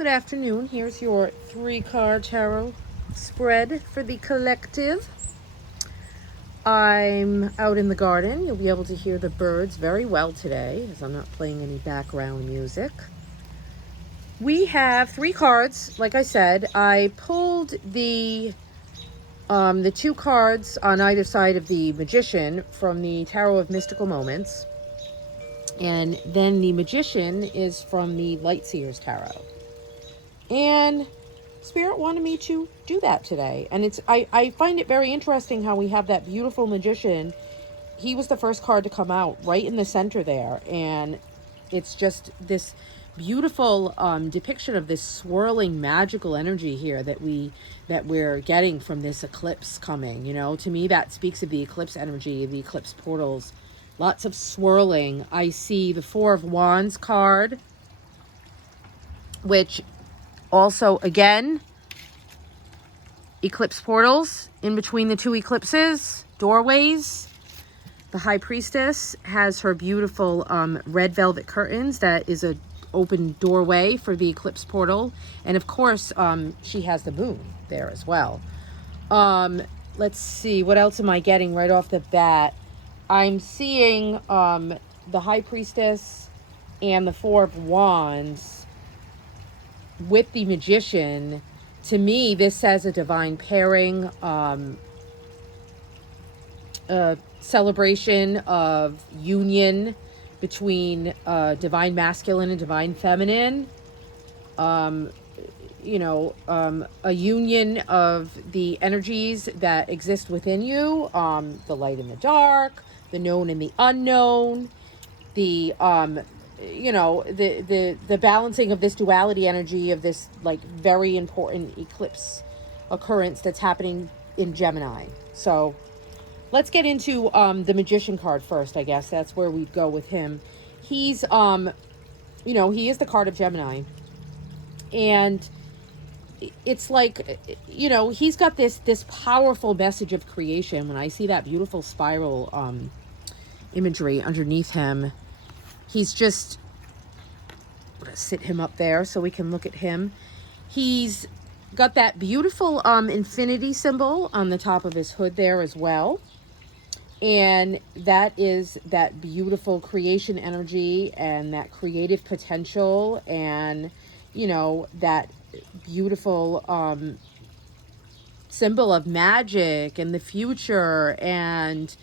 Good afternoon. Here's your 3-card tarot spread for the collective. I'm out in the garden. You'll be able to hear the birds very well today, as I'm not playing any background music. We have 3 cards. Like I said, I pulled the 2 cards on either side of the Magician from the Tarot of Mystical Moments. And then the Magician is from the Light Seer's Tarot. And Spirit wanted me to do that today. And I find it very interesting how we have that beautiful Magician. He was the first card to come out right in the center there. And it's just this beautiful depiction of this swirling magical energy here that we're getting from this eclipse coming. You know, to me that speaks of the eclipse energy, the eclipse portals. Lots of swirling. I see the 4 of Wands card, which also, again, eclipse portals in between the 2 eclipses, doorways. The High Priestess has her beautiful red velvet curtains. That is an open doorway for the eclipse portal. And of course, she has the moon there as well. Let's see, what else am I getting right off the bat? I'm seeing the High Priestess and the 4 of Wands with the Magician. To me, this says a divine pairing, a celebration of union between divine masculine and divine feminine. A union of the energies that exist within you, the light and the dark, the known and the unknown, the the balancing of this duality energy of this like very important eclipse occurrence that's happening in Gemini. So let's get into the Magician card first. I guess that's where we'd go with him. He's he is the card of Gemini, and it's like, he's got this powerful message of creation. When I see that beautiful spiral imagery underneath him, he's just, I'm gonna sit him up there so we can look at him. He's got that beautiful infinity symbol on the top of his hood there as well. And that is that beautiful creation energy and that creative potential and, that beautiful symbol of magic and the future and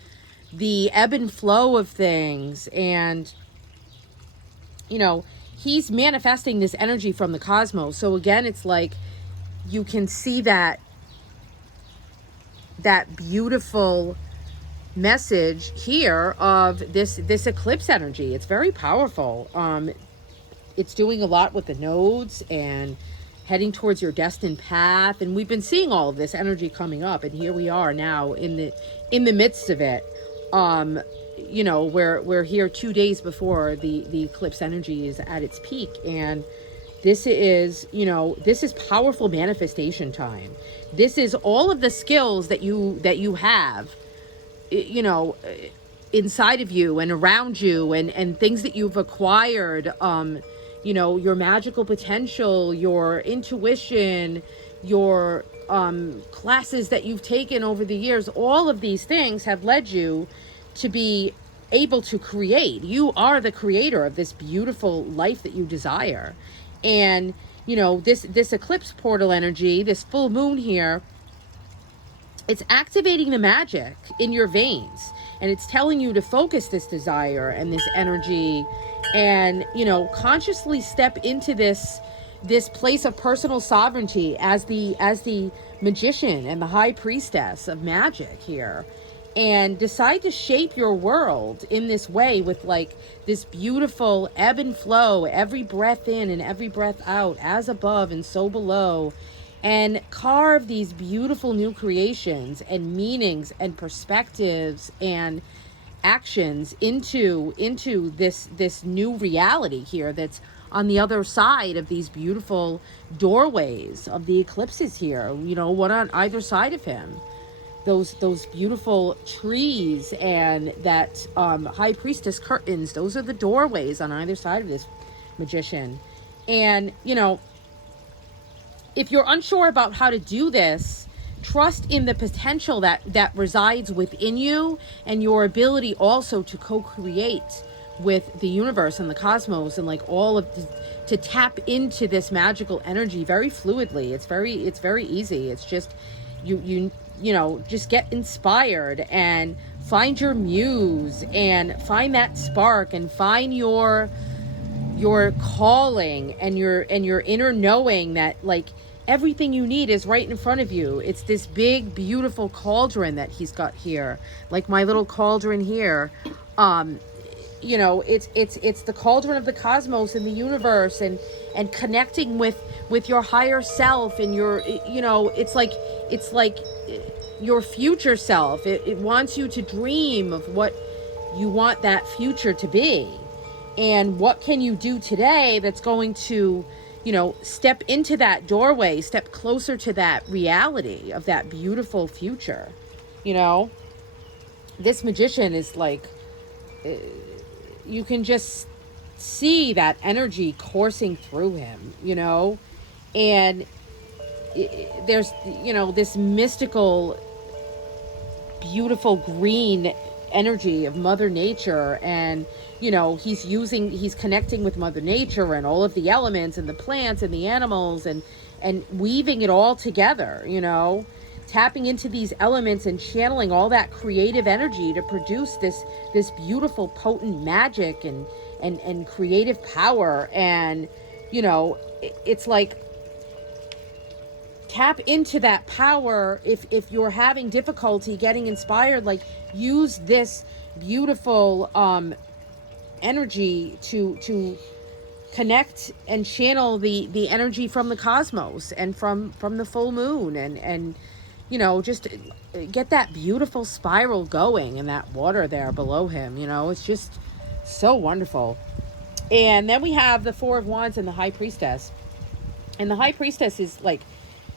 the ebb and flow of things. And he's manifesting this energy from the cosmos. So again, it's like you can see that beautiful message here of this eclipse energy. It's very powerful. It's doing a lot with the nodes and heading towards your destined path. And we've been seeing all of this energy coming up, and here we are now in the midst of it. We're here 2 days before the eclipse energy is at its peak, and this is powerful manifestation time. This is all of the skills that you have, inside of you and around you, and things that you've acquired, your magical potential, your intuition, your classes that you've taken over the years. All of these things have led you to be able to create. You are the creator of this beautiful life that you desire. And this eclipse portal energy, this full moon here, it's activating the magic in your veins, and it's telling you to focus this desire and this energy and consciously step into this place of personal sovereignty as the Magician and the High Priestess of magic here, and decide to shape your world in this way with like this beautiful ebb and flow, every breath in and every breath out, as above and so below, and carve these beautiful new creations and meanings and perspectives and actions into this new reality here that's on the other side of these beautiful doorways of the eclipses here, one on either side of him. Those beautiful trees and that High Priestess curtains, those are the doorways on either side of this Magician. And if you're unsure about how to do this, trust in the potential that resides within you, and your ability also to co-create with the universe and the cosmos, and like all of to tap into this magical energy very fluidly. It's very easy. It's just you know, just get inspired and find your muse and find that spark and find your calling and your inner knowing that like everything you need is right in front of you. It's this big beautiful cauldron that he's got here, like my little cauldron here. You know, it's the cauldron of the cosmos and the universe, and connecting with your higher self and your, you know, it's like your future self. It wants you to dream of what you want that future to be, and what can you do today that's going to, you know, step into that doorway, step closer to that reality of that beautiful future. You know, this magician is like, you can just see that energy coursing through him, you know, and there's, you know, this mystical, beautiful green energy of Mother Nature, and you know, he's connecting with Mother Nature and all of the elements and the plants and the animals, and weaving it all together, you know, tapping into these elements and channeling all that creative energy to produce this beautiful potent magic and creative power. And you know, it's like, tap into that power. If you're having difficulty getting inspired, like use this beautiful energy to connect and channel the energy from the cosmos and from the full moon, and you know, just get that beautiful spiral going in that water there below him. You know, it's just so wonderful. And then we have the Four of Wands and the High Priestess. And the High Priestess is like,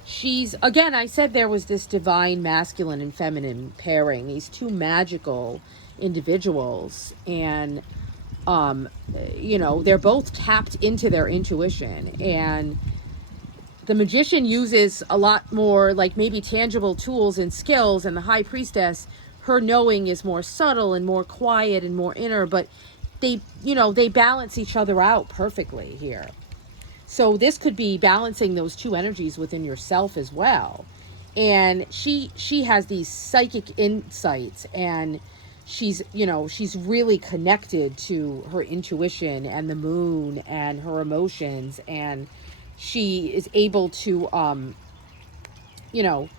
she's, again, I said there was this divine masculine and feminine pairing, these two magical individuals, and you know, they're both tapped into their intuition, and the magician uses a lot more like maybe tangible tools and skills, and the High Priestess, her knowing is more subtle and more quiet and more inner, but they, you know, they balance each other out perfectly here. So this could be balancing those two energies within yourself as well. And she has these psychic insights, and she's, you know, she's really connected to her intuition and the moon and her emotions, and she is able to you know,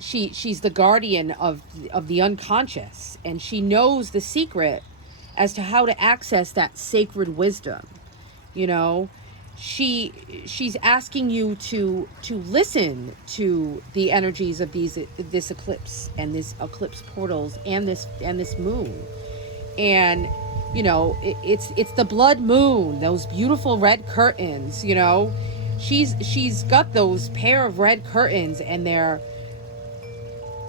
she's the guardian of the unconscious, and she knows the secret as to how to access that sacred wisdom. You know, she's asking you to listen to the energies of this eclipse and this eclipse portals and this moon. And you know, it's the blood moon, those beautiful red curtains. You know, she's got those pair of red curtains, and they're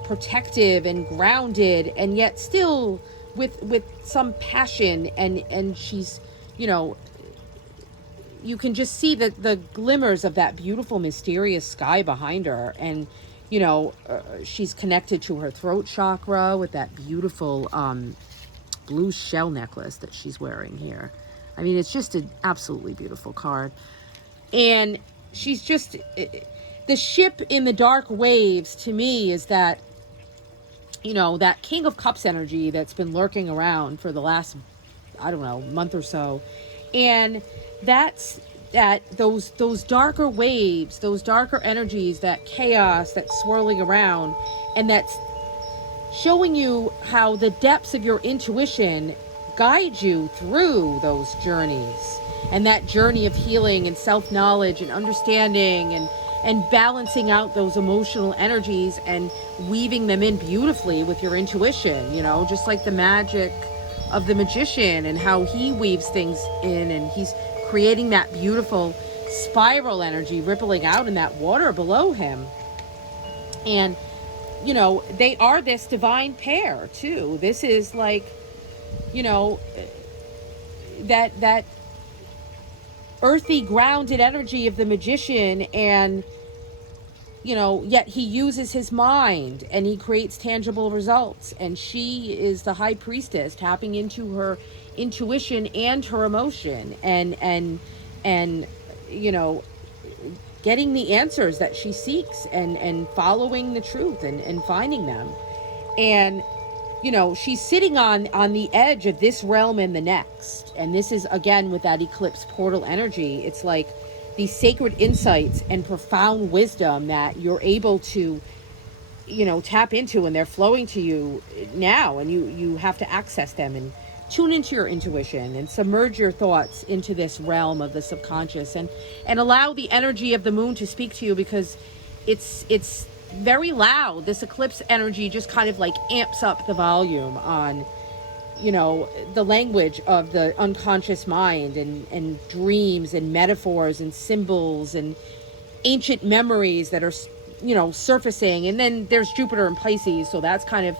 protective and grounded, and yet still with some passion, and she's, you know, you can just see the glimmers of that beautiful mysterious sky behind her. And you know, she's connected to her throat chakra with that beautiful blue shell necklace that she's wearing here. I mean, it's just an absolutely beautiful card. And she's just, the ship in the dark waves to me is that, you know, that King of Cups energy that's been lurking around for the last, I don't know, month or so. And that's those darker waves, those darker energies, that chaos that's swirling around, and that's showing you how the depths of your intuition guide you through those journeys, and that journey of healing and self-knowledge and understanding, and balancing out those emotional energies and weaving them in beautifully with your intuition, you know, just like the magic of the magician and how he weaves things in, and he's creating that beautiful spiral energy rippling out in that water below him. And you know, they are this divine pair too. This is like, you know, that earthy grounded energy of the magician, and yet he uses his mind and he creates tangible results. And she is the high priestess, tapping into her intuition and her emotion, and you know getting the answers that she seeks, and following the truth, and finding them. And she's sitting on the edge of this realm and the next. And this is, again, with that eclipse portal energy. It's like these sacred insights and profound wisdom that you're able to tap into, and they're flowing to you now, and you have to access them and tune into your intuition and submerge your thoughts into this realm of the subconscious, and allow the energy of the moon to speak to you, because it's very loud. This eclipse energy just kind of like amps up the volume on the language of the unconscious mind, and dreams and metaphors and symbols and ancient memories that are surfacing. And then there's Jupiter in Pisces, so that's kind of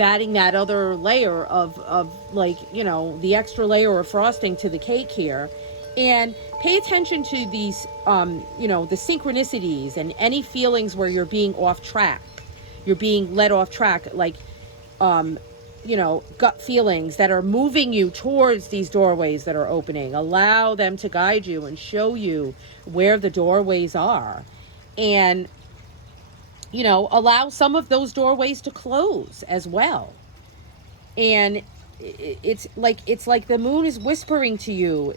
adding that other layer of like the extra layer of frosting to the cake here. And pay attention to these the synchronicities and any feelings where you're being off track, you're being led off track, like gut feelings that are moving you towards these doorways that are opening. Allow them to guide you and show you where the doorways are, and allow some of those doorways to close as well. And it's like the moon is whispering to you.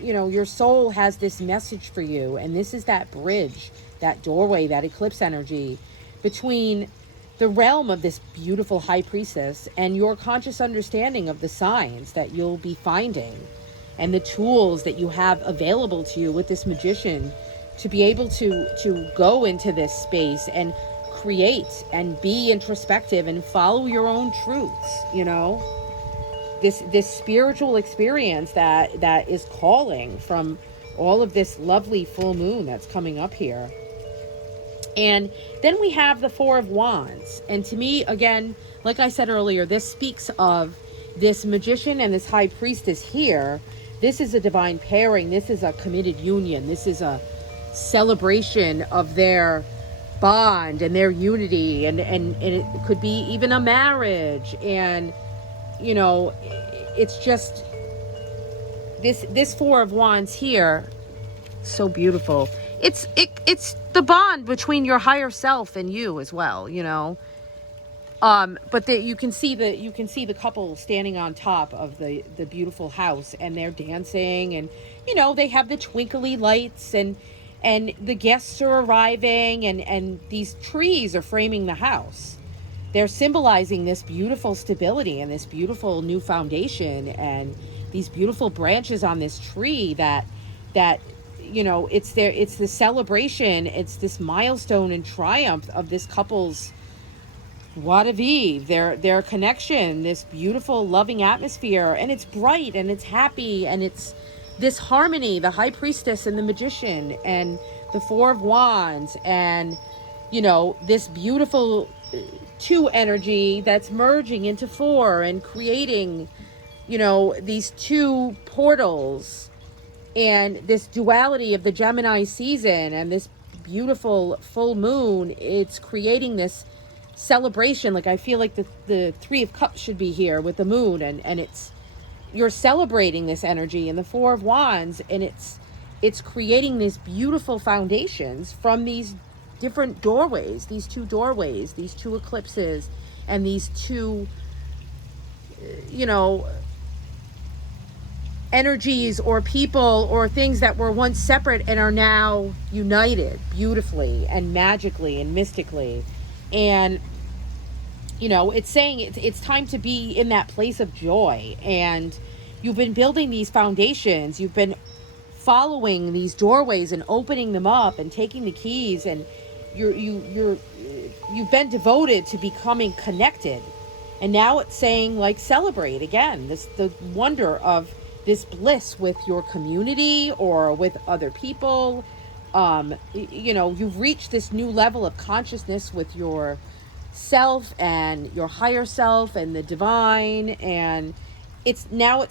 Your soul has this message for you, and this is that bridge, that doorway, that eclipse energy between the realm of this beautiful high priestess and your conscious understanding of the signs that you'll be finding, and the tools that you have available to you with this magician to be able to go into this space and create and be introspective and follow your own truths. This spiritual experience that is calling from all of this lovely full moon that's coming up here. And then we have the Four of Wands. And to me, again, like I said earlier, this speaks of this magician and this high priestess here. This is a divine pairing. This is a committed union. This is a celebration of their bond and their unity. And it could be even a marriage. And, it's just this Four of Wands here, so beautiful. It's the bond between your higher self and you as well, but you can see the couple standing on top of the beautiful house, and they're dancing, and they have the twinkly lights, and the guests are arriving, and these trees are framing the house. They're symbolizing this beautiful stability and this beautiful new foundation, and these beautiful branches on this tree that it's the celebration. It's this milestone and triumph of this couple's joie de vivre, their connection, this beautiful loving atmosphere. And it's bright, and it's happy, and it's this harmony, the high priestess and the magician and the Four of Wands, and this beautiful two energy that's merging into four and creating these two portals, and this duality of the Gemini season and this beautiful full moon. It's creating this celebration. Like, I feel like the Three of Cups should be here with the moon, and you're celebrating this energy, and the Four of Wands, and it's creating these beautiful foundations from these different doorways, these two eclipses, and these two energies or people or things that were once separate and are now united beautifully and magically and mystically. And it's saying it's time to be in that place of joy. And you've been building these foundations, you've been following these doorways and opening them up and taking the keys, and you've been devoted to becoming connected. And now it's saying, like, celebrate again the wonder of this bliss with your community or with other people. You've reached this new level of consciousness with your self and your higher self and the divine, and it's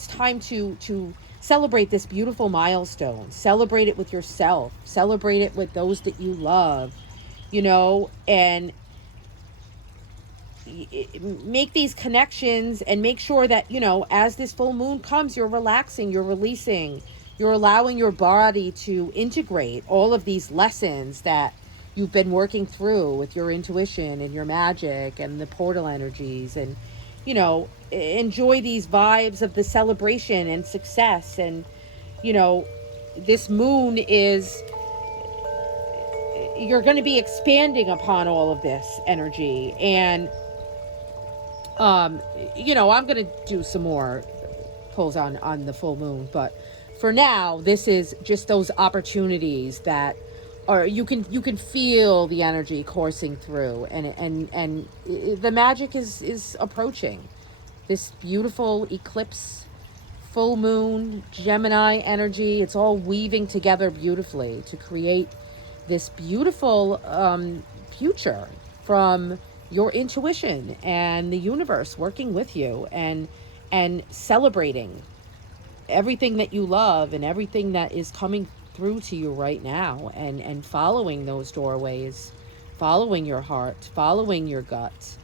time to celebrate this beautiful milestone. Celebrate it with yourself. Celebrate it with those that you love, you know, and make these connections, and make sure that, you know, as this full moon comes, you're relaxing, you're releasing, you're allowing your body to integrate all of these lessons that you've been working through with your intuition and your magic and the portal energies, and, you know, enjoy these vibes of the celebration and success. And, you know, this moon is, you're going to be expanding upon all of this energy. And you know, I'm gonna do some more pulls on the full moon, but for now, this is just those opportunities that are, you can feel the energy coursing through, and the magic is approaching. This beautiful eclipse, full moon, Gemini energy, it's all weaving together beautifully to create this beautiful future from your intuition and the universe working with you, and celebrating everything that you love and everything that is coming through to you right now, and following those doorways, following your heart, following your gut,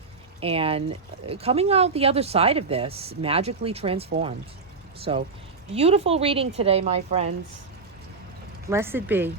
and coming out the other side of this magically transformed. So, beautiful reading today, my friends. Blessed be.